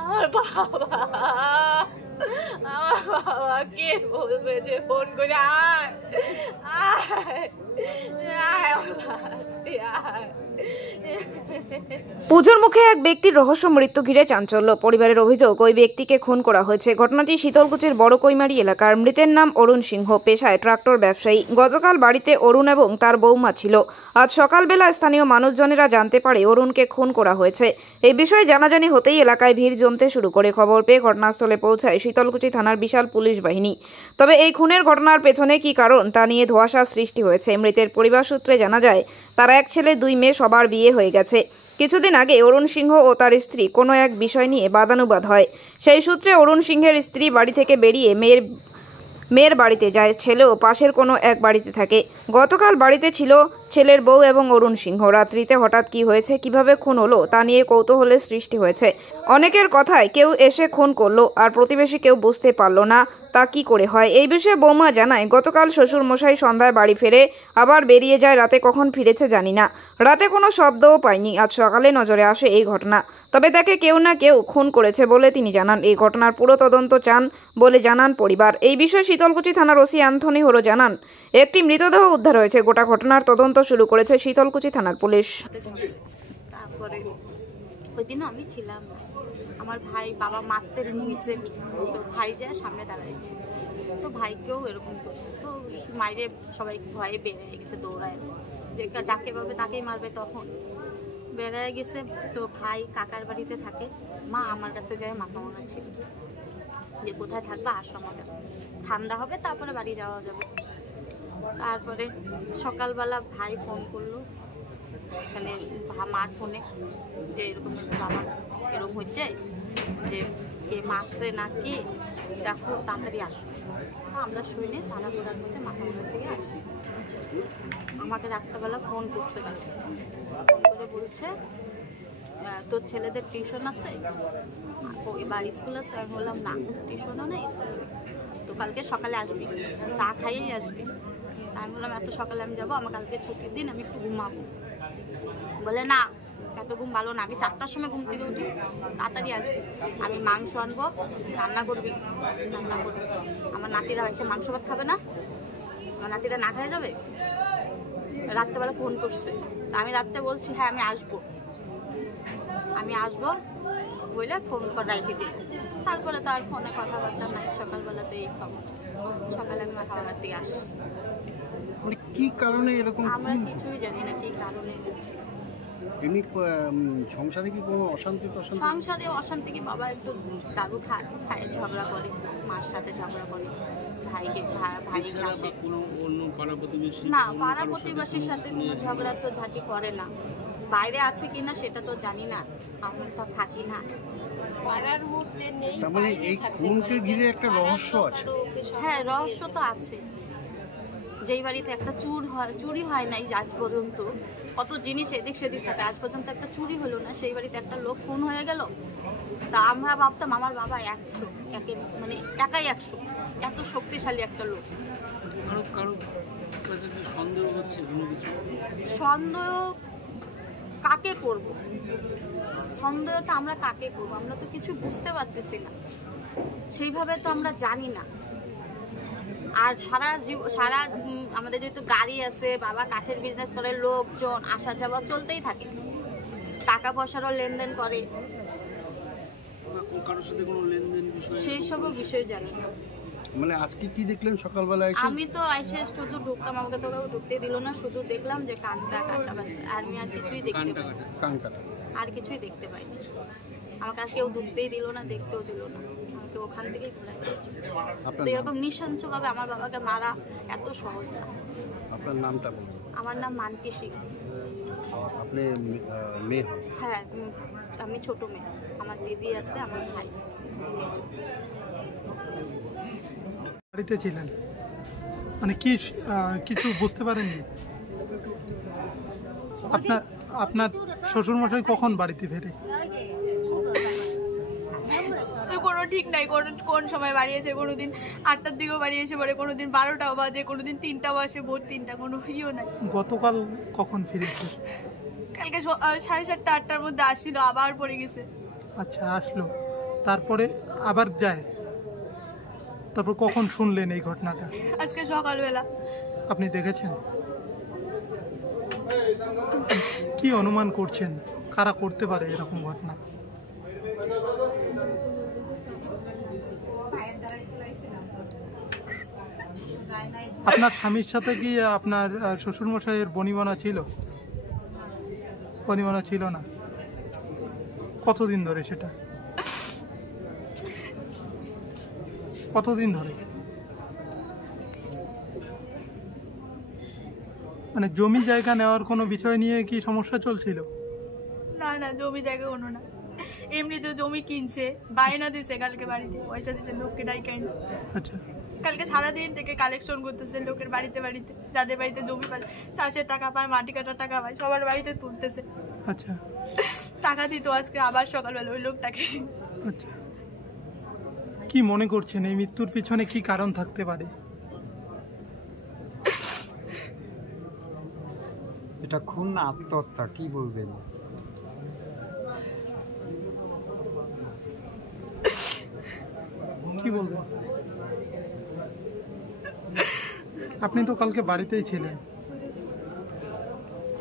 আমার বাবা, আমার বাবা কে বলবে যে ফোন করে আয় আয় আয় আয়। পুজোর মুখে এক ব্যক্তির রহস্য মৃত্যু ঘিরে চাঞ্চল্য। পরিবারের অভিযোগ, ওই ব্যক্তিকে খুন করা হয়েছে। ঘটনাটি শীতলকুচির বড় কৈমারি এলাকার। মৃতের নাম অরুণ সিংহ, পেশায় ট্রাক্টর ব্যবসায়ী। গতকাল বাড়িতে অরুণ এবং তার বৌমা ছিল। আজ সকালবেলা স্থানীয় মানুষজনেরা জানতে পারে অরুণকে খুন করা হয়েছে। এই বিষয়ে জানাজানি হতেই এলাকায় ভিড় জমতে শুরু করে। খবর পেয়ে ঘটনাস্থলে পৌঁছায় শীতলকুচি থানার বিশাল পুলিশ বাহিনী। তবে এই খুনের ঘটনার পেছনে কি কারণ তা নিয়ে ধোঁয়াশা সৃষ্টি হয়েছে। মৃতের পরিবার সূত্রে জানা যায়, তার এক ছেলে 2 মেয়ে, সবার বিয়ে হয়ে গেছে। কিছুদিন আগে অরুণ সিংহ ও তার স্ত্রী কোনো এক বিষয় নিয়ে বাদানুবাদ হয়। সেই সূত্রে অরুণ সিংহের স্ত্রী বাড়ি থেকে বেরিয়ে মেয়ের বাড়িতে যায়। ছেলেও পাশের কোনো এক বাড়িতে থাকে। গতকাল বাড়িতে ছিল ছেলের বউ এবং অরুণ সিংহ। রাত্রিতে হঠাৎ কি হয়েছে, কিভাবে খুন হলো তা নিয়ে কৌতূহলের সৃষ্টি হয়েছে। অনেকের কথায় কেউ এসে খুন করলো আর প্রতিবেশী কেউ বুঝতে পারলো না তা কি করে হয়। এই বিষয়ে বৌমা জানায়, গতকাল শ্বশুর মশাই সন্ধ্যায় বাড়ি ফেরে আবার বেরিয়ে যায়। রাতে কখন ফিরেছে জানি না। রাতে কোনো শব্দও পাইনি। আজ সকালে নজরে আসে এই ঘটনা। তবে তাকে কেউ না কেউ খুন করেছে বলে তিনি জানান। এই ঘটনার পুরো তদন্ত চান বলে জানান পরিবার। এই বিষয়ে শীতলকুচি থানার ওসি অ্যান্থনি হোরো জানান, একটি মৃতদেহ উদ্ধার হয়েছে। গোটা ঘটনার তদন্ত শুরু করেছে শীতলকুচি থানার পুলিশ। তারপরে ওই দিন আমি ছিলাম, আমার ভাই বাবা মারতে নিয়েছে, তো ভাই যায় সামনে দাঁড়াইছে, তো ভাইকেও এরকম করছে, তো মাইরে সবাই ভয়ে বেরিয়ে গেছে, দৌড়ায় যে যাকে পাবে তাকেই মারবে। তখন বেরিয়ে গেছে, তো ভাই কাকার বাড়িতে থাকে, মা আমার কাছে যায় মাথা মারাচ্ছিল যে কোথায় থাকবে, আসো আমার কাছে, ঠান্ডা হবে তারপরে বাড়ি যাওয়া যাবে। তারপরে সকালবেলা ভাই ফোন করলো এখানে মার ফোনে যে এরকম বাবা এরকম হচ্ছে, যে কে মারছে না কি, দেখো তাড়াতাড়ি আসো। আমরা শুনে থানা ঘোরার মধ্যে মাথা থেকে আসছি। আমাকে রাত্রেবেলা ফোন করছে, ফোন করে বলছে তোর ছেলেদের টিউশন আছে এবার স্কুল আছে। আমি বললাম না, টিউশনও নেই, তো কালকে সকালে আসবি, চা খাইয়েই আসবি। আমি বললাম এত সকালে আমি যাবো, আমার কালকে ছুটির দিন, আমি একটু ঘুমাবো। বলে না, এত ঘুম ভালো না, আমি 4টার সময় ঘুম থেকে উঠি, তাড়াতাড়ি আসবি, আমি মাংস আনবো, রান্না করবি, আমার নাতিরা এসে মাংস ভাত খাবে না, আমার নাতিরা না খেয়ে যাবে। রাত্রেবেলা ফোন করছে, আমি রাত্রে বলছি হ্যাঁ আমি আসবো বলে ফোন করে রাখি দিল। তারপরে তো আর ফোনে কথাবার্তা নাই। সকালবেলাতে এই খবর, সকালে আমি মাথা ভাত দিয়ে আসি। কি কারণে এরকম? আমরা কিছুই জানি না কি কারণে। এমনি সংসারে কি কোনো অশান্তি? সংসারে অশান্তি কি, বাবা একটু দারু খায়, ঝগড়া করে, মার সাথে ঝগড়া করে, ভাইয়ের কাছে না, পাড়া প্রতিবেশীর সাথে কোনো ঝগড়া তো ঝাঁটি করে না। বাইরে আছে কিনা সেটা তো জানি না, আমি তো থাকি না পাড়ার মধ্যে নেই। তার মানে এই খুনকে ঘিরে একটা রহস্য আছে। হ্যাঁ, রহস্য তো আছে। যেই বাড়িতে একটা চুরি হয় নাই আজ পর্যন্ত, কত জিনিস এদিক সেদিক থাকে, আজ পর্যন্ত একটা চুরি হলো না, সেই বাড়িতে একটা লোক খুন হয়ে গেল। তা আমরা ভাবতাম আমার বাবা 100, মানে একাই 100, এত শক্তিশালী একটা লোক। সন্দেহ কাকে করব? সন্দেহটা আমরা কাকে করব? আমরা তো কিছু বুঝতে পারতেছি না, সেইভাবে তো আমরা জানি না। আর সারা আমাদের যেহেতু গাড়ি আছে, বাবা কাঠের বিজনেস করে, লোকজন আসা যাওয়া চলতেই থাকে, টাকা পয়সারও লেনদেন করে, সেই সব বিষয় জানি না। মানে আজকে কি দেখলেন সকালবেলা এসে? আমি তো এসে শুধু ঢুকতাম, আমাকে তো ঢুকতে দিল না, শুধু দেখলাম যে কানটা কাটা বাজছে, আর আমি আর কিছুই দেখতে পাই, আর কিছুই দেখতে পাইনি। আমাকে আর কেউ ঢুকতেই দিল না, দেখতেও দিল না, আমাকে ওখান থেকেই ঘুরে গেছে। তো এরকম নিঃসংসভাবে আমার বাবাকে মারা এত সহজ না। আপনার নামটা বলুন। আমার নাম মানকি সিং। আপনি মেয়ে? হ্যাঁ, আমি ছোট মেয়ে, আমার দিদি আছে, আমার ভাই। বাড়িতে ছিলেন মানে কি কিছু বুঝতে পারেননি? আপনার শ্বশুরমশাই কখন বাড়িতে ফেরে? কোনো ঠিক নাই, কোন সময় বাড়ি এসে, কোনোদিন 8টার দিকেও বাড়ি এসে পড়ে, কোনোদিন 12টাও বাজে, কোনোদিন 3টা বাজে, ভোর 3টা, কোনো ইয়েও নাই। গতকাল কখন ফিরেছে? কালকে 7:30 8টার মধ্যে আসছিল, আবার পড়ে গেছে। আচ্ছা, আসলো, তারপরে আবার যায়, তারপর কখন শুনলেন এই ঘটনাটা? আজকে সকালবেলা। আপনি দেখেছেন? কি অনুমান করছেন কারা করতে পারে এরকম ঘটনা? আপনার স্বামীর সাথে কি আপনার শ্বশুরমশাইয়ের বনিবনা ছিল? বনিবনা ছিল না? কতদিন ধরে সেটা? কতদিন ধরে? মানে জমি জায়গা নেওয়ার কোনো বিষয় নিয়ে কি সমস্যা চলছিল? না না, জমি জায়গা কোনো না, এমনিতে জমি কিনছে, বায়না দিছে, কালকে বাড়িতে পয়সা দিছে, লোককে ডাইকা এনে। আচ্ছা, কালকে সারাদিন থেকে কালেকশন করতেছে লোকের বাড়িতে বাড়িতে, যাদের বাড়িতে জমি পায়, চাষের টাকা পায়, মাটি কাটার টাকা পায়, সবার বাড়িতে তুলতেছে। আচ্ছা, টাকা দিত আজকে আবার সকালবেলা ওই লোকটাকে। আচ্ছা, কি মনে করছেন এই মৃত্যুর পিছনে কি কারণ থাকতে পারে? এটা খুন না আত্মহত্যা, কি বলবেন? কি বলবেন? আপনি তো কালকে বাড়িতেই ছিলেন,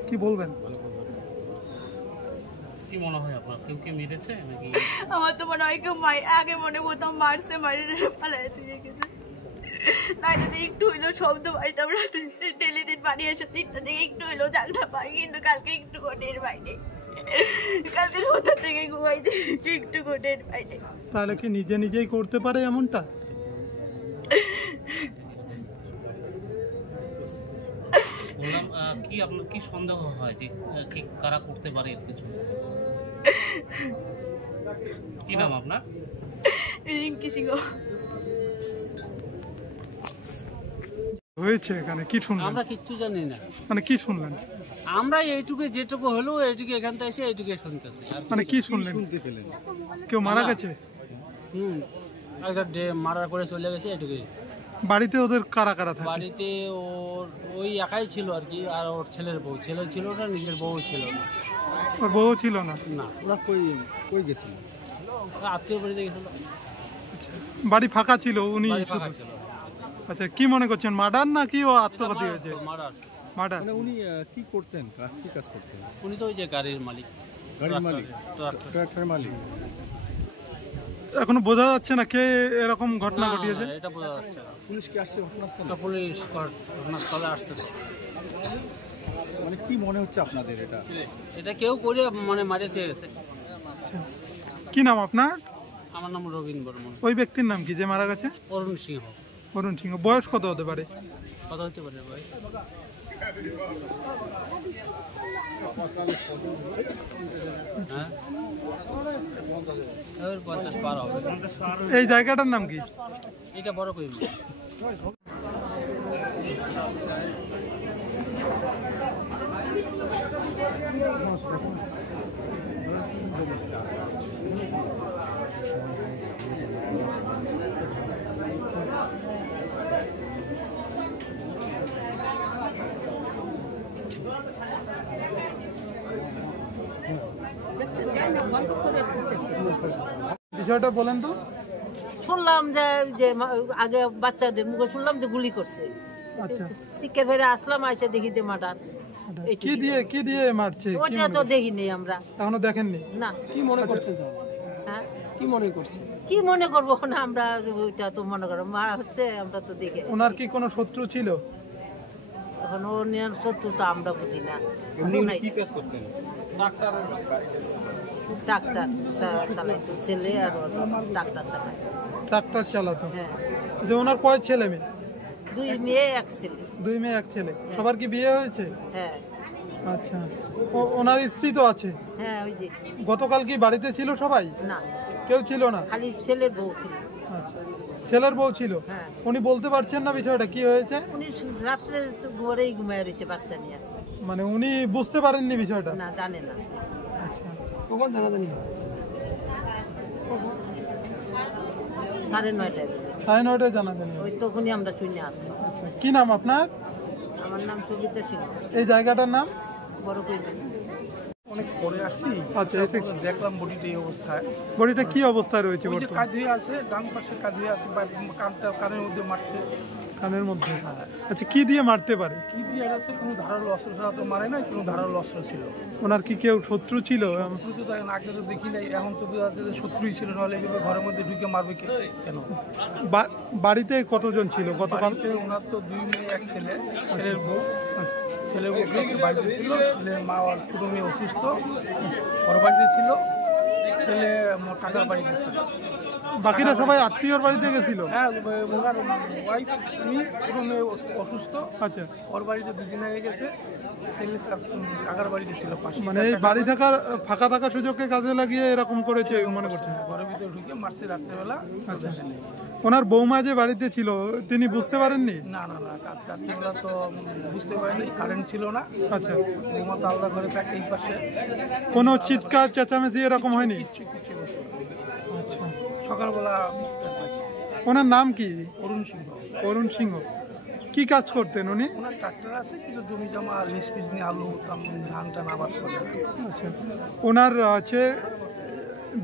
কি বলবেন? কি মনে হয় আপনার, কেউ কি মেরেছে নাকি? আমার তো মনে হয় কেউ আগে মনে করতাম মারছে, মারি পালায় দিয়ে গেছে। না যদি একটু হইলেও শব্দ পাইতাম রাতে, ডেলি দিন বাড়ি এসে 3টা থেকে একটু হইলেও জাগটা পাই, কিন্তু কালকে একটু কোটের বাইরে, কালকে 7টা থেকে ঘুমাইছে, একটু কোটের বাইরে। তাহলে কি নিজে নিজেই করতে পারে এমনটা? বললাম কি আপনার কি সন্দেহ হয় যে কি কারা করতে পারে এর কিছু? কি নাম আপনার? রিঙ্কি সিংহ। হয়েছে এখানে কি শুনলেন? আমরা কিচ্ছু জানি না, মানে কি শুনলেন? আমরা এইটুকু যেটুকু হলো এইটুকু এখান থেকে এসে এইটুকু শুনতেছি। মানে কি শুনলেন? কেউ মারা গেছে? একদম মারার করে চলে গেছে, এইটুকুই। বাড়িতে ওদের কারা কারা থাকে? বাড়িতে ওর ওই একাই ছিল আর কি, আর ওর ছেলের বউ ছিল না, নিজের বউ ছিল না। ওর বউ ছিল না? না, ওরা কই গেছিল? আত্মীয় বাড়িতে গেছিল। বাড়ি ফাঁকা ছিল, উনি বাড়ি ফাঁকা শুধু- ছিল। আচ্ছা, কি মনে করছেন, মার্ডার নাকি ও আত্মঘাতী হয়েছে? মারার। মার্ডার। মানে উনি কি করতেন, কি কাজ করতেন? উনি তো ওই যে গাড়ির মালিক, গাড়ির মালিক, ট্রাক্টর। ট্রাক্টরের মালিক। এখনো বোঝা যাচ্ছে না কে এরকম ঘটনা না, ঘটিয়েছে? না, এটা বোঝা যাচ্ছে না। পুলিশ কি আসছে ঘটনাস্থলে? পুলিশ ঘটনাস্থলে আসছে। মানে কি মনে হচ্ছে আপনাদের এটা? এটা কেউ করে মানে মারিয়ে দিয়ে গেছে। আচ্ছা, কি নাম আপনার? আমার নাম রবীন বর্মন। ওই ব্যক্তির নাম কি যে মারা গেছে? অরুণ সিংহ। অরুণ সিংহ। বয়স কত হতে পারে? কত হতে পারে ভাই? হ্যাঁ, 50 পার হবে। এই জায়গাটার নাম কি? এটা বড় কই? বিষয়টা বলেন তো। শুনলাম যে যে আগে বাচ্চাদের মুখে শুনলাম যে গুলি করছে। আচ্ছা, শিক্ষার ফেরে আসলাম, আইসা দেখি যে মার্ডার। কি দিয়ে মারছে? কি ওটা তো দেখিনি আমরা, এখনো দেখেননি? না। কি মনে করছেন? হ্যাঁ, কি মনে করছেন? কি মনে করবো না আমরা, ওইটা তো মনে করো মারা হচ্ছে, আমরা তো দেখে। ওনার কি কোনো শত্রু ছিল? এখন ও নিয়ে শত্রু তো আমরা বুঝি না। কি কাজ করতেন? ডাক্তার চালাইতো, ছেলে আর ওর ডাক্তার চালায়। ট্রাক্টর চালাতো? হ্যাঁ, যে ওনার কয় ছেলে মেয়ে? 2 মেয়ে 1 ছেলে। 2 মেয়ে 1 ছেলে। সবার কি বিয়ে হয়েছে? হ্যাঁ আচ্ছা, ওনার স্ত্রী তো আছে? হ্যাঁ, ওই যে। গতকাল কি বাড়িতে ছিল সবাই? না, কেউ ছিল না? খালি ছেলের বউ ছিল। আচ্ছা, ছেলের বউ ছিল? হ্যাঁ। উনি বলতে পারছেন না বিষয়টা কি হয়েছে? উনি রাত্রে তো ঘরেই ঘুমায় রয়েছে বাচ্চা নিয়ে। মানে উনি বুঝতে পারেননি বিষয়টা? না, জানে না। আচ্ছা, কখন জানাজানি? 9:30 9:30 জানা জানি। ওই তখনই আমরা শুনে আসলাম। আচ্ছা, কি নাম আপনার? আমার নাম সবিতা সিংহ, এই জায়গাটার নাম? বড় কই। অনেক পরে আসছি। আচ্ছা, এটা দেখলাম বডিটা এই অবস্থায়। বডিটা কি অবস্থায় রয়েছে ওই যে বর্তমানে? কাজ হয়ে আছে, ডান পাশে কাজ হয়ে আছে, বা কানের মধ্যে মারছে। কানের মধ্যে? আচ্ছা, কি দিয়ে মারতে পারে? কি দিয়ে যাচ্ছে, কোনো ধারালো অস্ত্র ছাড়া তো মারে নাই, কোনো ধারালো অস্ত্র ছিল। ওনার কি কেউ শত্রু ছিল? শত্রু তো এখন আগে তো দেখি নাই, এখন তো বোঝা যাচ্ছে যে শত্রুই ছিল, নাহলে এইভাবে ঘরের মধ্যে ঢুকে মারবে কেন? বাড়িতে কতজন ছিল গতকাল? ওনার তো 2 মেয়ে 1 ছেলে, ছেলের বউ, ছেলের বউ বাড়িতে ছিল, ছেলের মা আর ছোট মেয়ে অসুস্থ, ওর বাড়িতে ছিল, ছেলে কাকার বাড়িতে ছিল। বাকিরা সবাই আত্মীয়র বাড়িতে গেছিল? হ্যাঁ, ওনার ওয়াইফ, ছোট মেয়ে অসুস্থ। আচ্ছা, ওর বাড়িতে 2 দিন আগে গেছে, ছেলে কাকার বাড়িতে ছিল পাশে। মানে এই বাড়ি থাকার ফাঁকা থাকার সুযোগকে কাজে লাগিয়ে এরকম করেছে মনে করছে? ঘরের ভিতরে ঢুকে মারছে রাত্রেবেলা। আচ্ছা, ওনার বৌমা যে বাড়িতে ছিল তিনি বুঝতে পারেননি? না না না, রাত্রেবেলা তো বুঝতে পারিনি, কারেন্ট ছিল না। আচ্ছা, বৌমা তো আলাদা ঘরে থাকে এই পাশে। কোনো চিৎকার চেঁচামেচি এরকম হয়নি? আচ্ছা, সকালবেলা। ওনার নাম কি? অরুণ সিংহ। অরুণ সিংহ। কি কাজ করতেন উনি? ওনার ট্রাক্টর আছে, কিন্তু জমি জমা লিজ পিস নিয়ে আলু ধান টান আবাদ করে। আচ্ছা, ওনার আছে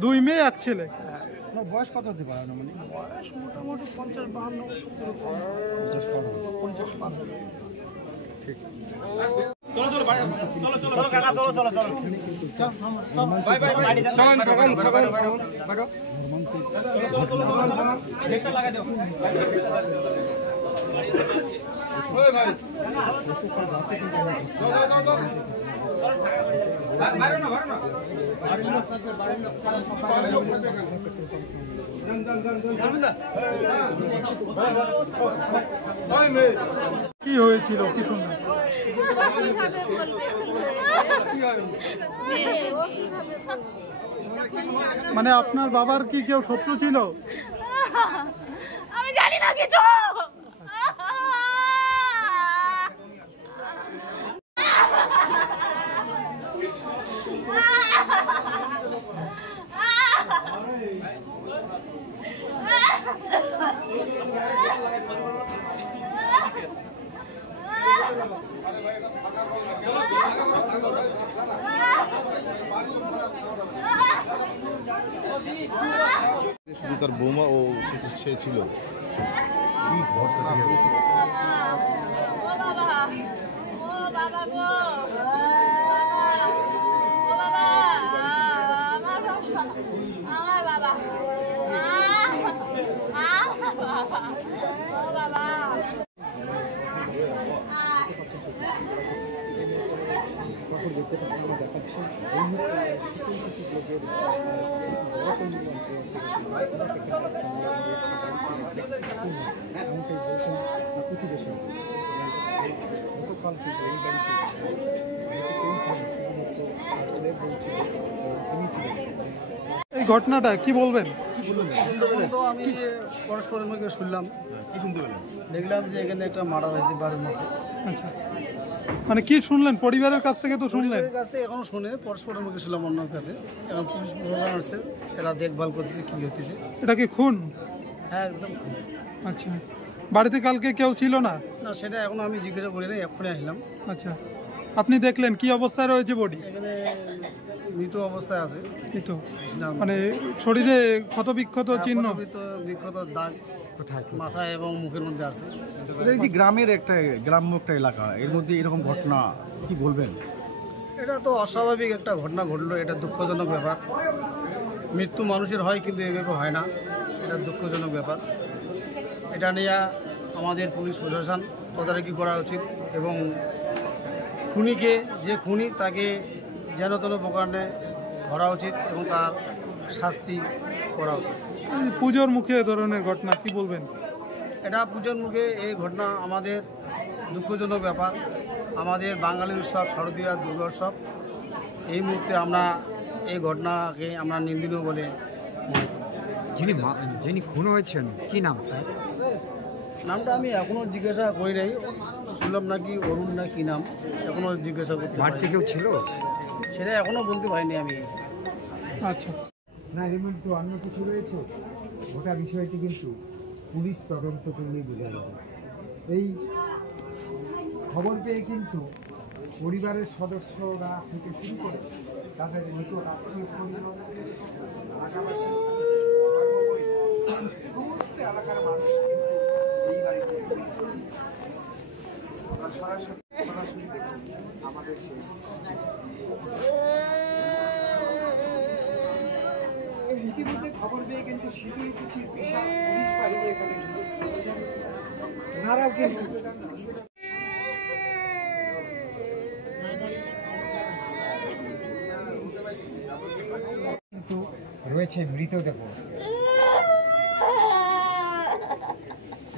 2 মেয়ে 1 ছেলে। ওনার বয়স কত হতে পারে? মানে বয়স মোটামুটি 50-52 এরকম। 50-52। ঠিক। কি হয়েছিল, কি শুনলেন? মানে আপনার বাবার কি কেউ শত্রু ছিল? আমি জানি না কিছু। শুধু তার বৌমা ও সে ছিল। কি ঘটনা? এই ঘটনাটা কি বলবেন? তো আমি পরস্পরের মুখে শুনলাম। কি শুনতে পেলাম? দেখলাম যে এখানে একটা মার্ডার হয়েছে বাড়ির মধ্যে। আচ্ছা, মানে কি শুনলেন? পরিবারের কাছ থেকে তো শুনলেন? পরিবারের কাছ থেকে এখনো শুনে, পরস্পরের মুখে শুনলাম অন্য কাছে। এখন পুলিশ প্রশাসন আসছে, এরা দেখভাল করতেছে কি হতেছে। এটা কি খুন? হ্যাঁ, একদম। আচ্ছা, বাড়িতে কালকে কেউ ছিল না? না, সেটা এখনো আমি জিজ্ঞাসা করি না, এক্ষুনি আসলাম। আচ্ছা, আপনি দেখলেন কি অবস্থায় রয়েছে বডি? এখানে মৃত অবস্থায় আছে। মৃত মানে শরীরে ক্ষত বিক্ষত চিহ্ন? বিক্ষত দাগ মাথায় এবং মুখের মধ্যে আছে। এই যে গ্রামের গ্রাম্য একটা এলাকা, এর মধ্যে এরকম ঘটনা কি বলবেন? এটা তো অস্বাভাবিক একটা ঘটনা ঘটলো, এটা দুঃখজনক ব্যাপার। মৃত্যু মানুষের হয়, কিন্তু এভাবে হয় না, এটা দুঃখজনক ব্যাপার। এটা নিয়ে আমাদের পুলিশ প্রশাসন তদারকি করা উচিত এবং খুনিকে, যে খুনি তাকে যেন তেন প্রকারে ধরা উচিত এবং তার শাস্তি করা উচিত। পুজোর মুখে এ ধরনের ঘটনা কি বলবেন? এটা পুজোর মুখে এই ঘটনা আমাদের দুঃখজনক ব্যাপার। আমাদের বাঙালি উৎসব শারদীয় দুর্গোৎসব, এই মুহূর্তে আমরা এই ঘটনাকে আমরা নিন্দনীয় বলে মনে করি। যিনি খুন হয়েছেন কি নাম তার? নামটা আমি এখনো জিজ্ঞাসা করি নাই, শুনলাম নাকি অরুণ না কি নাম, এখনো জিজ্ঞাসা করতে বাড়িতে কেউ ছিল? সেটা এখনো বলতে পারিনি আমি। আচ্ছা, না, এর মধ্যে অন্য কিছু রয়েছে। গোটা বিষয়টি কিন্তু পুলিশ তদন্ত করলেই বোঝা যাবে। এই খবর পেয়ে কিন্তু পরিবারের সদস্যরা থেকে শুরু করে তাদের নিকট আত্মীয় পরিজন এলাকাবাসী সমস্ত এলাকার মানুষ এই বাড়িতে সরাসরি দেখুন আমাদের সেই ইতিমধ্যে খবর পেয়ে কিন্তু শীতলকুচির বিশাল পুলিশ বাহিনী এখানে এসেছেন। ওনারাও কিন্তু রয়েছে মৃতদেহ।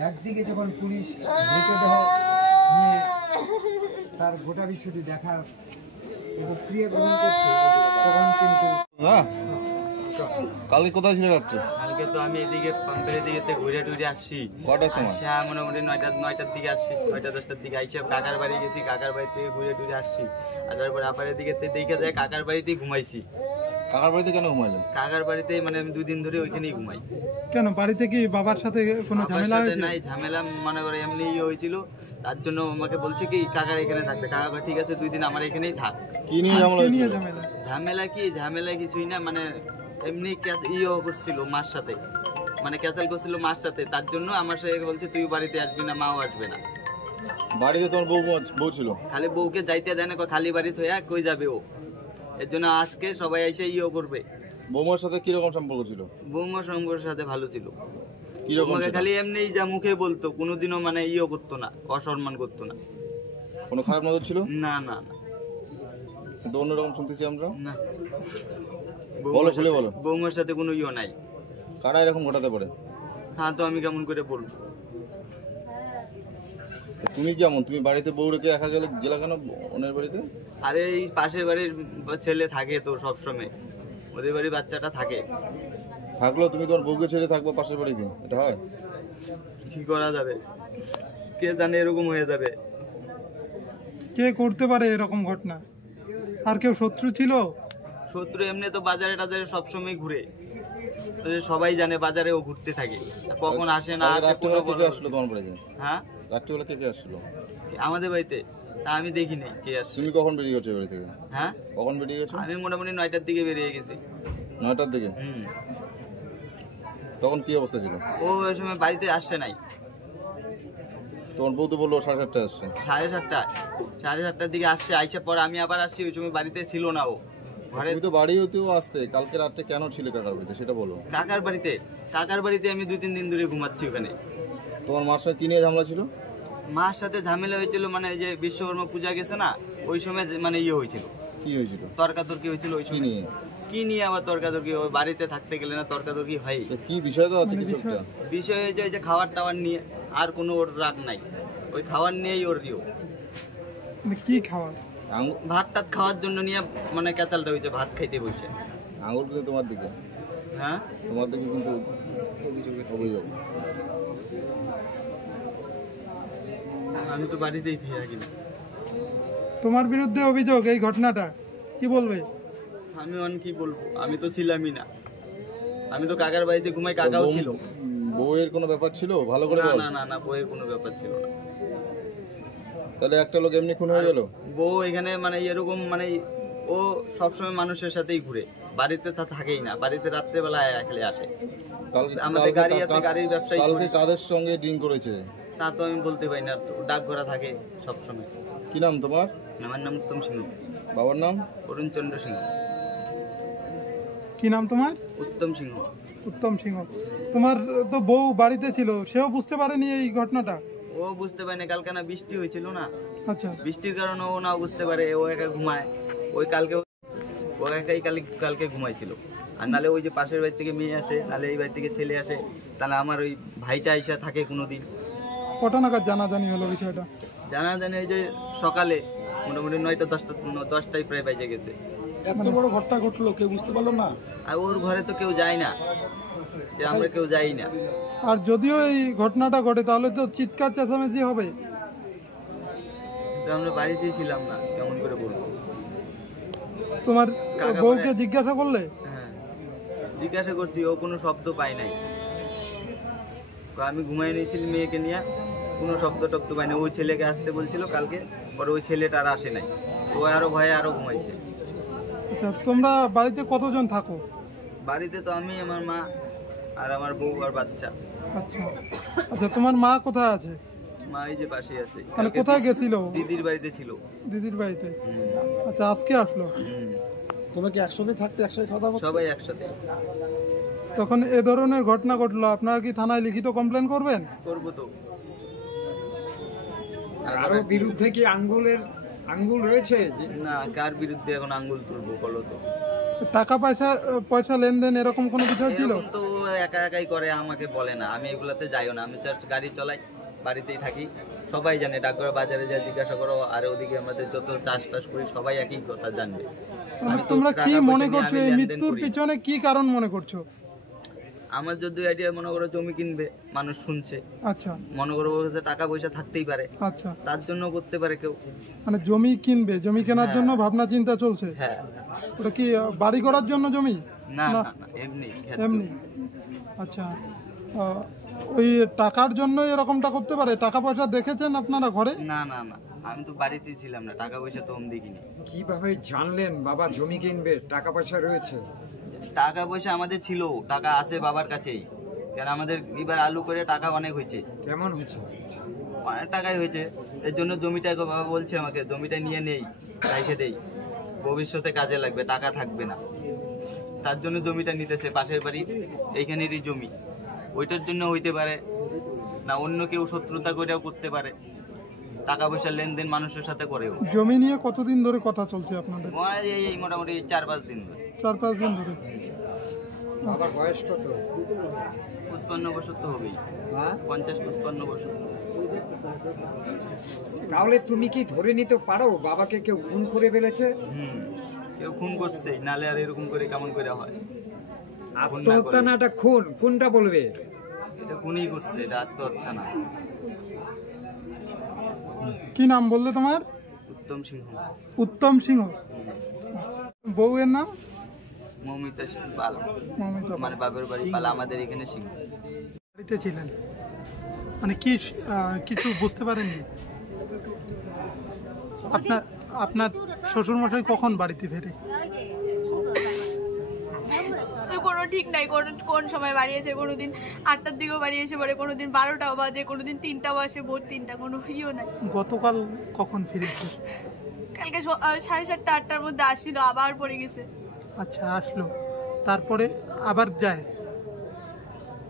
একদিকে যখন পুলিশ মৃতদেহ নিয়ে তার গোটা বিষয়টি দেখার এবং ক্রিয়া গ্রহণ করছে তখন কিন্তু কালকে কোথায় ছিল রাত্রে? কালকে তো আমি এদিকে পাম্পের দিকে ঘুরে টুরে আসছি। কটার সময়? মোটামুটি 9টার দিকে আসছি, 9টা-10টার দিকে আইসি। কাকার বাড়ি গেছি, কাকার বাড়ি থেকে ঘুরে টুরে আসছি। আর তারপরে আপারের দিকে দেখে যায় কাকার বাড়িতেই ঘুমাইছি। কাকার বাড়িতে কেন ঘুমাইলেন? কাকার বাড়িতেই মানে আমি 2 দিন ধরে ওইখানেই ঘুমাই। কেন বাড়িতে কি বাবার সাথে কোনো ঝামেলা হয়েছে? নাই ঝামেলা, মনে করে এমনি হয়েছিল। তার জন্য আমাকে বলছে কি কাকার এখানে থাকবে। কাকা ঠিক আছে 2 দিন আমার এখানেই থাক। কি নিয়ে ঝামেলা হয়েছিল? ঝামেলা কিছুই না, মানে এমনি করছিল মার সাথে, মানে ক্যাচাল করছিল মার সাথে। তার জন্য আমার সাথে বলছে তুই বাড়িতে আসবি না, মাও আসবে না। বাড়িতে তোমার বউ ছিল? খালি বউকে যাইতে দেয় না, খালি বাড়ি থইয়া কই যাবে ও। এর জন্য আজকে সবাই এসে করবে। বৌমার সাথে কিরকম সম্পর্ক ছিল? বৌমার সম্পর্কের সাথে ভালো ছিল। কিরকম? খালি এমনি যা মুখে বলতো, কোনোদিনও মানে করতো না, অসম্মান করতো না। কোনো খারাপ নজর ছিল? না না না। কিন্তু অন্যরকম শুনতেছি আমরা। না, বলো খুলে বলো। বৌমার সাথে কোনো নাই। কারা এরকম ঘটাতে পারে? হ্যাঁ, তো আমি কেমন করে বলবো? তুমি কেমন? তুমি বাড়িতে বউ রেখে একা গেলা কেন অন্যের বাড়িতে? আরে এই পাশের বাড়ির ছেলে থাকে তো সবসময়, ওদের বাড়ির বাচ্চাটা থাকে। থাকলো তুমি তোমার বউকে ছেড়ে থাকবো পাশের বাড়িতে? এটা হয়? কি করা যাবে, কে জানে এরকম হয়ে যাবে। কে করতে পারে এরকম ঘটনা? আর কেউ শত্রু ছিল? শত্রু এমনি তো বাজারে টাজারে সবসময় ঘুরে, সবাই জানে বাজারে ও ঘুরতে থাকে। কখন আসে না আসে আসলো তোমার বাড়িতে? হ্যাঁ, রাত্রিবেলা কে আসলো আমাদের বাড়িতে? তা আমি দেখি নাই কে আসছে। তুমি কখন বেরিয়ে গেছো বাড়ি থেকে? হ্যাঁ, কখন বেরিয়ে গেছো? আমি মোটামুটি 9টার দিকে বেরিয়ে গেছি। 9টার দিকে? তখন কি অবস্থা ছিল? ও ওই সময় বাড়িতে আসছে নাই। তোমার বউ তো বললো 7:30 আসছে। 7:30টার দিকে আসছে। আইসা পর আমি আবার আসছি, ওই সময় বাড়িতে ছিল না ও। তুমি তো বাড়িতেও আসতে, কালকে রাতে কেন ছিল কাকার বাড়িতে সেটা বলো। কাকার বাড়িতে আমি 2-3 দিন ধরে ঘুমাচ্ছি ওখানে। তোমার মার সাথে কি নিয়ে ঝামেলা ছিল? মার সাথে ঝামেলা হয়েছিল, মানে যে বিশ্বকর্মা পূজা গেছে না, ওই সময় মানে হয়েছিল। কি হয়েছিল? তর্কাতর্কি হয়েছিল ওই সময়। কি নিয়ে আবার তর্কাতর্কি? ওই বাড়িতে থাকতে গেলে না তর্কাতর্কি হয়। কি বিষয় তো আছে কিছু একটা? বিষয় হয়েছে যে খাবার টাওয়ার নিয়ে, আর কোনো ওর রাগ নাই। ওই খাবার নিয়েই ওর কি খাবার? ভাত টাত খাওয়ার জন্য নিয়ে মানে ক্যাচালটা হয়েছে, ভাত খাইতে বসে। আঙুল কিন্তু তোমার দিকে? হ্যাঁ, তোমার দিকে কিন্তু অভিযোগ। আমি তো বাড়িতেই থাকি না। তোমার বিরুদ্ধে অভিযোগ এই ঘটনাটা, কি বলবে? আমি কি বলবো, আমি তো ছিলামই না। আমি তো কাকার বাড়িতে ঘুমাই, কাকাও ছিল। বউয়ের কোনো ব্যাপার ছিল? ভালো করে বল। না না না, বউয়ের কোনো ব্যাপার ছিল না। তাহলে একটা লোক এমনি খুন হয়ে গেল? বউ এখানে মানে এরকম, মানে ও সবসময় মানুষের সাথেই ঘুরে, বাড়িতে তা থাকেই না। বাড়িতে রাত্রেবেলা খালি আসে। আমাদের গাড়ি আছে, গাড়ির ব্যবসায়ী। কালকে কাদের সঙ্গে ড্রিঙ্ক করেছে তা তো আমি বলতে পারি না, ডাক ঘোরা থাকে সবসময়। কি নাম তোমার? আমার নাম উত্তম সিংহ। বাবার নাম? অরুণ চন্দ্র সিংহ। কি নাম তোমার? উত্তম সিংহ। উত্তম সিংহ। তোমার তো বউ বাড়িতে ছিল, সেও বুঝতে পারেনি এই ঘটনাটা? ও বুঝতে পারেনি, কালকে না বৃষ্টি হয়েছিল না। আচ্ছা, বৃষ্টির কারণে ও না বুঝতে পারে, ও একা ঘুমায়। ওই কালকে ও একাই কালকে ঘুমাইছিল। আর নালে ওই যে পাশের বাড়ি থেকে মেয়ে আসে, নালে এই বাড়ি থেকে ছেলে আসে, তাহলে আমার ওই ভাইটা আইসা থাকে কোনোদিন। কটা নাগাদ জানাজানি হলো বিষয়টা? জানাজানি এই যে সকালে মোটামুটি 9টা-10টায় প্রায় বাজে গেছে। এত বড় ঘটনা ঘটলো, কেউ বুঝতে পারলো না? আর ওর ঘরে তো কেউ যায় না, যে আমরা কেউ যাই না। আর যদিও এই ঘটনাটা ঘটে তাহলে তো চিৎকার চেঁচামেচি হবে। আমরা বাড়িতেই ছিলাম না, কেমন করে বলবো? তোমার বউকে জিজ্ঞাসা করলে? হ্যাঁ, জিজ্ঞাসা করছি, ও কোনো শব্দ পায় নাই। আমি ঘুমাই নিয়েছিলাম মেয়েকে নিয়ে, কোনো শব্দ টব্দ পাই না। ওই ছেলেকে আসতে বলছিল কালকে, পরে ওই ছেলেটা আর আসে নাই। ও আরো ভয়ে আরো ঘুমাইছে। আচ্ছা, তোমরা বাড়িতে কতজন থাকো? বাড়িতে তো আমি, আমার মা আর আমার বউ আর বাচ্চা। আচ্ছা আচ্ছা, তোমার মা কোথায় আছে? মা এই যে পাশে আছে। তাহলে কোথায় গেছিল? দিদির বাড়িতে ছিল। দিদির বাড়িতে। আচ্ছা, আজকে আসলো। তোমরা কি একসাথে থাকতে, একসাথে খাওয়া দাওয়া? সবাই একসাথে। তখন এ ধরনের ঘটনা ঘটলো, আপনারা কি থানায় লিখিত কমপ্লেন করবেন? করবো তো। কারো বিরুদ্ধে কি আঙ্গুল রয়েছে? না, কার বিরুদ্ধে এখন আঙ্গুল তুলবো বলো তো? টাকা পয়সা লেনদেন এরকম কোনো বিষয় ছিল? এরকম তো একা একাই করে, আমাকে বলে না, আমি এগুলাতে যাইও না। আমি জাস্ট গাড়ি চালাই, বাড়িতেই থাকি। সবাই জানে, ডাকঘর বাজারে যা জিজ্ঞাসা করো, আর ওদিকে আমাদের যত চাষ করি সবাই একই কথা জানবে। তোমরা কি মনে করছো এই মৃত্যুর পিছনে কি কারণ মনে করছো? আমার যদি আইডিয়া, মনে করো জমি কিনবে, মানুষ শুনছে। আচ্ছা, মনে করো ওর কাছে টাকা পয়সা থাকতেই পারে। আচ্ছা, তার জন্য করতে পারে কেউ। মানে জমি কিনবে, জমি কেনার জন্য ভাবনা চিন্তা চলছে। হ্যাঁ। ওটা কি বাড়ি করার জন্য জমি? না না না, এমনি। আচ্ছা, ওই টাকার জন্য এরকমটা করতে পারে? টাকা পয়সা দেখেছেন আপনারা ঘরে? না না না, আমি তো বাড়িতেই ছিলাম না, টাকা পয়সা তো আমি দেখিনি। কিভাবে জানলেন বাবা জমি কিনবে, টাকা পয়সা রয়েছে? টাকা পয়সা আমাদের ছিল, টাকা আছে বাবার কাছেই। কারণ আমাদের এবার আলু করে টাকা অনেক হয়েছে। কেমন হয়েছে? অনেক টাকাই হয়েছে। এর জন্য জমিটা বাবা বলছে আমাকে, জমিটা নিয়ে নেই, রেখে দেই, ভবিষ্যতে কাজে লাগবে, টাকা থাকবে না। তার জন্য জমিটা নিতেছে, পাশের বাড়ি এইখানেরই জমি। ওইটার জন্য হইতে পারে, না অন্য কেউ শত্রুতা করেও করতে পারে। টাকা পয়সা লেনদেন মানুষের সাথে করেও। জমি নিয়ে কতদিন ধরে কথা চলছে আপনাদের? এই মোটামুটি 4-5 দিন ধরে। 4-5 দিন ধরে। বাবার বয়স কত? 55 বছর তো হবেই। 50-55 বছর। তাহলে তুমি কি ধরে নিতে পারো বাবাকে কেউ খুন করে ফেলেছে? কেউ খুন করছে, নালে আর এরকম করে কেমন করে হয়? আত্মহত্যা না এটা খুন? কোনটা বলবে? এটা খুনই করছে, এটা আত্মহত্যা না। কি নাম বললে তোমার? উত্তম সিংহ। উত্তম সিংহ। বউয়ের নাম? মৌমিতা পাল। মানে বাবার বাড়ি পাল, আমাদের এখানে সিংহ। বাড়িতে ছিলেন, মানে কি কিছু বুঝতে পারেননি? আপনার শ্বশুরমশাই কখন বাড়িতে ফেরে? কোনো ঠিক নাই, কোন সময় বাড়ি আসে। কোনোদিন 8টার দিকেও বাড়ি এসে পড়ে, কোনোদিন 12টাও বাজে, কোনোদিন 3টাও আসে, ভোর 3টা, কোনো ইও নাই। গতকাল কখন ফিরেছে? কালকে 7:30 8টার মধ্যে আসছিল, আবার পড়ে গেছে। আচ্ছা, আসলো, তারপরে আবার যায়,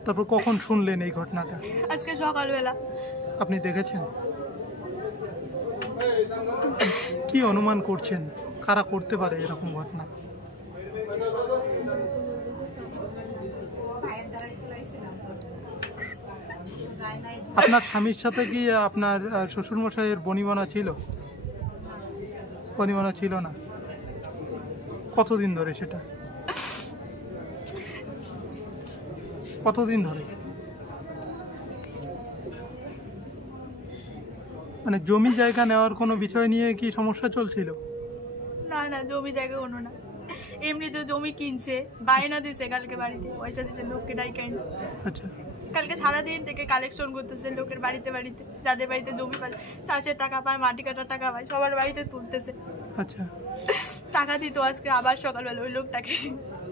তারপর কখন শুনলেন এই ঘটনাটা? আজকে সকালবেলা। আপনি দেখেছেন? কি অনুমান করছেন কারা করতে পারে এরকম ঘটনা? আপনার স্বামীর সাথে কি আপনার শ্বশুরমশাইয়ের বনিবনা ছিল? বনিবনা ছিল না? কতদিন ধরে সেটা? কতদিন ধরে? মানে জমি জায়গা নেওয়ার কোনো বিষয় নিয়ে কি সমস্যা চলছিল? না না, জমি জায়গা কোনো না, এমনিতে জমি কিনছে, বায়না দিছে, কালকে বাড়িতে পয়সা দিছে, লোককে ডাইকাই না। আচ্ছা, কালকে সারাদিন থেকে কালেকশন করতেছে লোকের বাড়িতে বাড়িতে, যাদের বাড়িতে জমি পায়, চাষের টাকা পায়, মাটি কাটার টাকা পায়, সবার বাড়িতে তুলতেছে। আচ্ছা, টাকা দিত আজকে আবার সকালবেলা ওই লোকটাকে।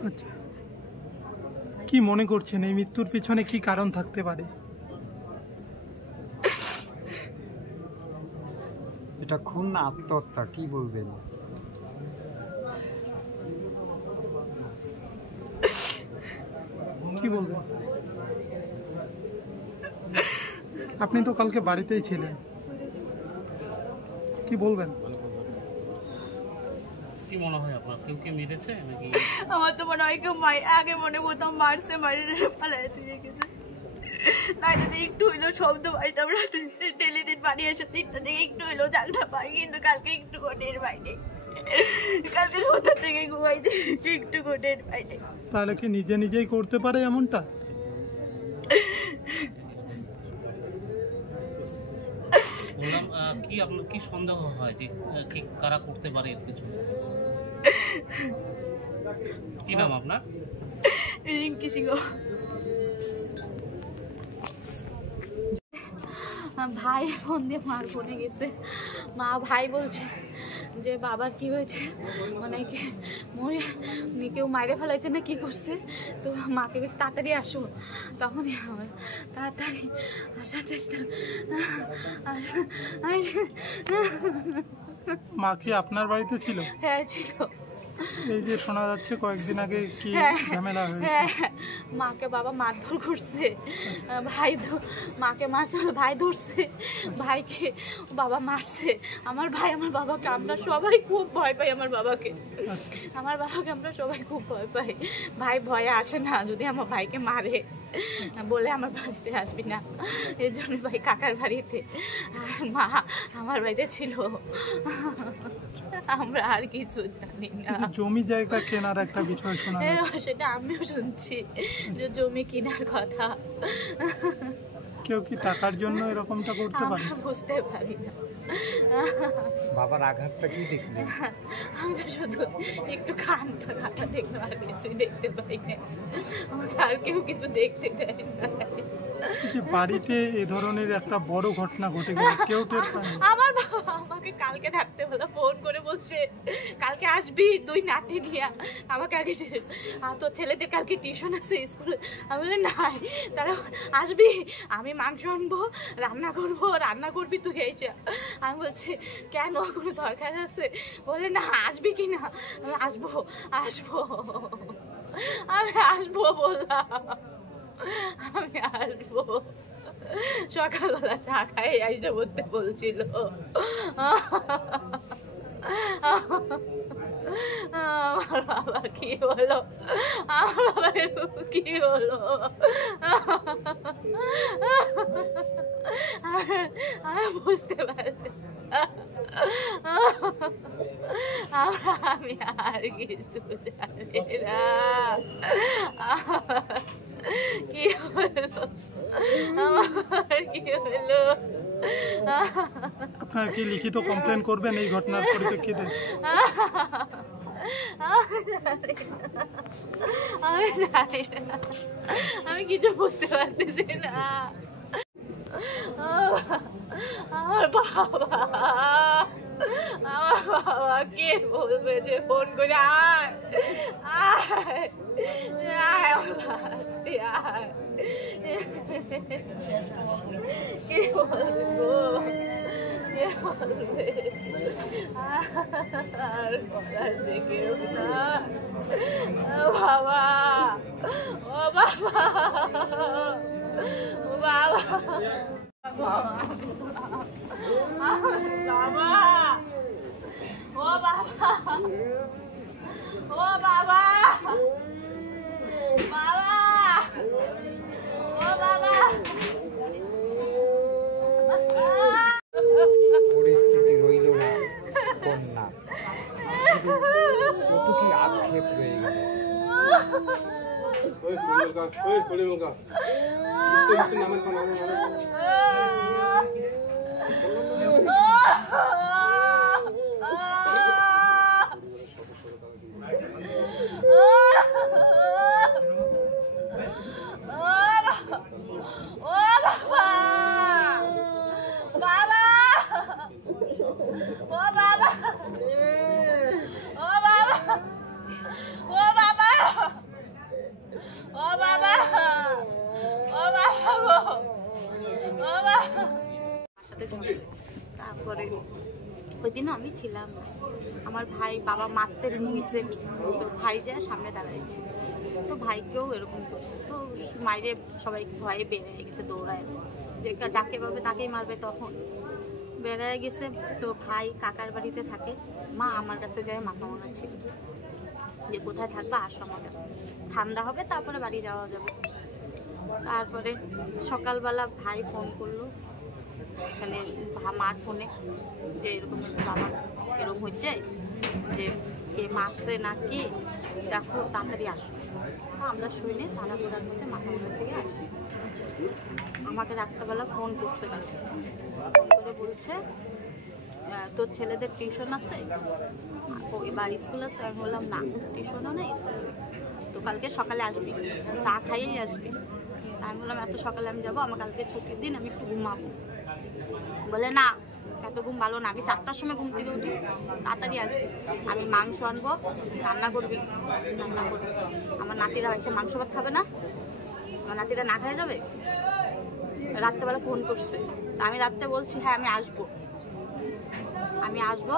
আচ্ছা, কি মনে করছেন এই মৃত্যুর পিছনে কি কারণ থাকতে পারে? এটা খুন না আত্মহত্যা, কি বলবেন? কি বলবেন? আপনি তো কালকে বাড়িতেই ছিলেন, কি বলবেন? কি মনে হয় আপনার, কেউ কি মেরেছে নাকি? আমার তো মনে হয় কেউ আগে মনে প্রথম মারছে, মারিয়ে পালায় দিয়ে গেছে। নাইলে একটু হইলো শব্দ পাইতাম রাতে, ডেলি দিন বাড়ি আসে 3টা থেকে একটু হইলো জাগটা পাই, কিন্তু কালকে একটু কোটের বাইরে, কালকে 7টা থেকে ঘুমাইছে, একটু কোটের বাইরে। তাহলে কি নিজে নিজেই করতে পারে এমনটা? বললাম কি আপনার কি সন্দেহ হয় যে কি কারা করতে পারে এর কিছু? কি নাম আপনার? রিঙ্কি সিংহ। ভাই ফোন দিয়ে মার ফোনে গেছে, মা ভাই বলছে যে বাবার কি হয়েছে, মানে কেউ মাইরে ফেলাইছে না কি করছে। তো মাকে গেছে তাড়াতাড়ি আসো, তখনই আমার তাড়াতাড়ি আসার চেষ্টা। মা কি আপনার বাড়িতে ছিল? হ্যাঁ ছিল। এই যে শোনা যাচ্ছে কয়েকদিন আগে কি ঝামেলা হয়েছে? হ্যাঁ, মাকে বাবা মারধর করছে, মাকে মারছে, ভাই ধরছে, ভাইকে বাবা মারছে। আমার ভাই আমার বাবাকে, আমরা সবাই খুব ভয় পাই আমার বাবাকে। আমরা সবাই খুব ভয় পাই। ভাই ভয়ে আসে না, যদি আমার ভাইকে মারে বলে আমার বাড়িতে আসবি না, এর জন্য ভাই কাকার বাড়িতে, আর মা আমার বাড়িতে ছিল। আমরা আর কিছু জানি না। জমি জায়গা কেনার একটা বিষয় শোনা যাচ্ছে, সেটা আমিও শুনছি যে জমি কেনার কথা। কেউ কি টাকার জন্য এরকমটা করতে পারে? বুঝতে পারি না। বাবার আঘাতটা কি দেখলেন? আমি তো শুধু একটু কানটা দেখলাম, আর কিছুই দেখতে পাই না। আমাকে আর কেউ কিছু দেখতে দেয় না। যে বাড়িতে এ ধরনের একটা বড় ঘটনা ঘটে গেল, কেউ টের পায়নি? আমার বাবা আমাকে কালকে রাত্রেবেলা ফোন করে বলছে কালকে আসবি তুই নাতি নিয়ে। আমাকে আগে তোর ছেলেদের কালকে টিউশন আছে স্কুলে। আমি বলি নাই, তারা আসবি, আমি মাংস আনবো, রান্না করবি তুই এইটা। আমি বলছি কেন, কোনো দরকার আছে? বলে না আসবি কি না? আমি আসবো বললাম, আমি আসবো। সকালবেলা চা খাই আইসা বলতে বলছিল। আমার বাবা কি হলো, আমি বুঝতে পারছি। আমি আর কিছু জানি না। কি হলো আমার, কি হলো? আপনারা কি লিখিত কমপ্লেন করবেন এই ঘটনার পরিপ্রেক্ষিতে? আমি জানি না, আমি কিছু বুঝতে পারতেছি না। আমার বাবা কে বলবে যে ফোন করে আয় কে বলবো, আর বলার কেউ না। বাবা, ও বাবা, ও বাবা, ও বাবা, ও বাবা, পরিস্থিতি রইল না কন্যা, কতটি আক্ষেপ রয়ে গেল। তারপরে ওই দিন আমি ছিলাম না, আমার ভাই বাবা মারতে নিয়েছে, তো ভাই যায় সামনে দাঁড়াইছে, তো ভাইকেও এরকম করছে। তো মাইরে সবাই ভয়ে বেরিয়ে গেছে, দৌড়ায় যে যাকে পাবে তাকেই মারবে, তখন বেরিয়ে গেছে। তো ভাই কাকার বাড়িতে থাকে, মা আমার কাছে যায় মাথা মারা ছিল যে কোথায় থাকবে, আসো আমার কাছে, ঠান্ডা হবে তারপরে বাড়ি যাওয়া যাবে। তারপরে সকালবেলা ভাই ফোন করলো এখানে মার ফোনে যে এরকম বাবা এরকম হচ্ছে, যে কে মারছে না কি দেখো, তাড়াতাড়ি আসো। আমরা শুনে থানা ঘোরার মধ্যে মাথা থেকে আসছি। আমাকে রাত্রেবেলা ফোন করছে, ফোন করে বলছে তোর ছেলেদের টিউশন আছে বা স্কুল আছে? আমি বললাম না, টিউশনও নেই, তো কালকে সকালে আসবি, চা খাইয়েই আসবি। আমি বললাম এত সকালে আমি যাবো, আমার কালকে ছুটির দিন, আমি একটু ঘুমাবো। বলে না, এত ঘুম ভালো না। আমি 4টার সময় ঘুম থেকে উঠি, তাড়াতাড়ি আসবি, আমি মাংস আনবো, রান্না করবি। আমার নাতিরা এসে মাংস ভাত খাবে না, আমার নাতিরা না খেয়ে যাবে। রাত্রেবেলা ফোন করছে, আমি রাত্রে বলছি হ্যাঁ আমি আসবো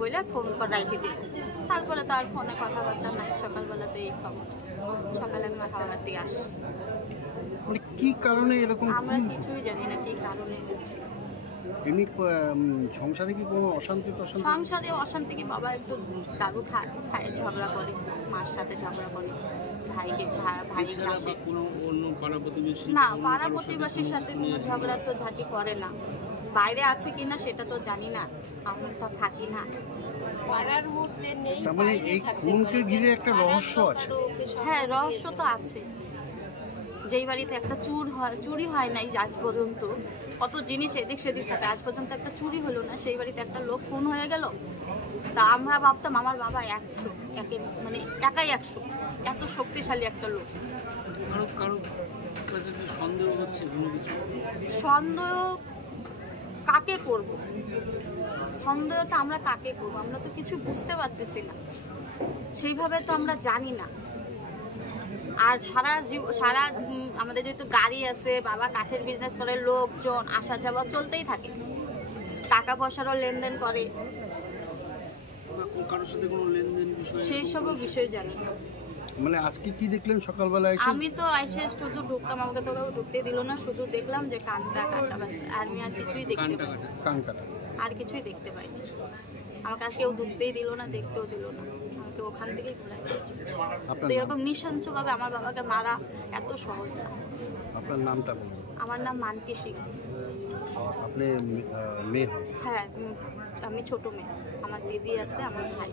বলে ফোন করে রেখে দিই। তারপরে তো আর ফোনে কথাবার্তা নাই। সকালবেলাতে এই খবর, সকালে আমি মাছ খাবার দিয়ে আসি। মানে কি কারণে এরকম? আমরা কিছুই জানি না কি কারণে। এমনি সংসারে কি কোনো অশান্তি? সংসারে অশান্তি কি, বাবা একটু দারু খায়, ঝগড়া করে, মার সাথে ঝগড়া করে, ভাইকে ভাই আসে না। পাড়া প্রতিবেশীর সাথে কোনো ঝগড়া তো ঝাঁটি করে না। বাইরে আছে কিনা সেটা তো জানি না, আমি তো থাকি না পাড়ার মধ্যে নেই। তার মানে এই খুনকে ঘিরে একটা রহস্য আছে? হ্যাঁ, রহস্য তো আছে। যেই বাড়িতে একটা চুরি হয় নাই আজ পর্যন্ত, কত জিনিস এদিক সেদিক থাকে, আজ পর্যন্ত একটা চুরি হলো না, সেই বাড়িতে একটা লোক খুন হয়ে গেল। তা আমরা ভাবতাম আমার বাবা 100, মানে একাই 100, এত শক্তিশালী একটা লোক। সন্দেহ কাকে করব? সন্দেহটা আমরা কাকে করবো? আমরা তো কিছু বুঝতে পারতেছি না, সেইভাবে তো আমরা জানি না। আর সারা আমাদের যেহেতু গাড়ি আছে, বাবা কাঠের বিজনেস করে, লোকজন আসা যাওয়া চলতেই থাকে, টাকা পয়সারও লেনদেন করে, সেই সব বিষয় জানি না। মানে আজকে কি দেখলেন সকালবেলা এসে? আমি তো এসে শুধু ঢুকতাম, আমাকে তো ঢুকতে দিল না, শুধু দেখলাম যে কানটা কাটা, আর আমি আর কিছুই দেখতে পাই, আর কিছুই দেখতে পাইনি। আমাকে আর কেউ ঢুকতেই দিল না, দেখতেও দিল না, আমাকে ওখান থেকেই ঘুরাই দিয়েছে। তো এরকম নৃশংসভাবে আমার বাবাকে মারা এত সহজ না। আপনার নামটা বলুন। আমার নাম মানকি সিং। আপনি মেয়ে? হ্যাঁ, আমি ছোট মেয়ে, আমার দিদি আছে, আমার ভাই।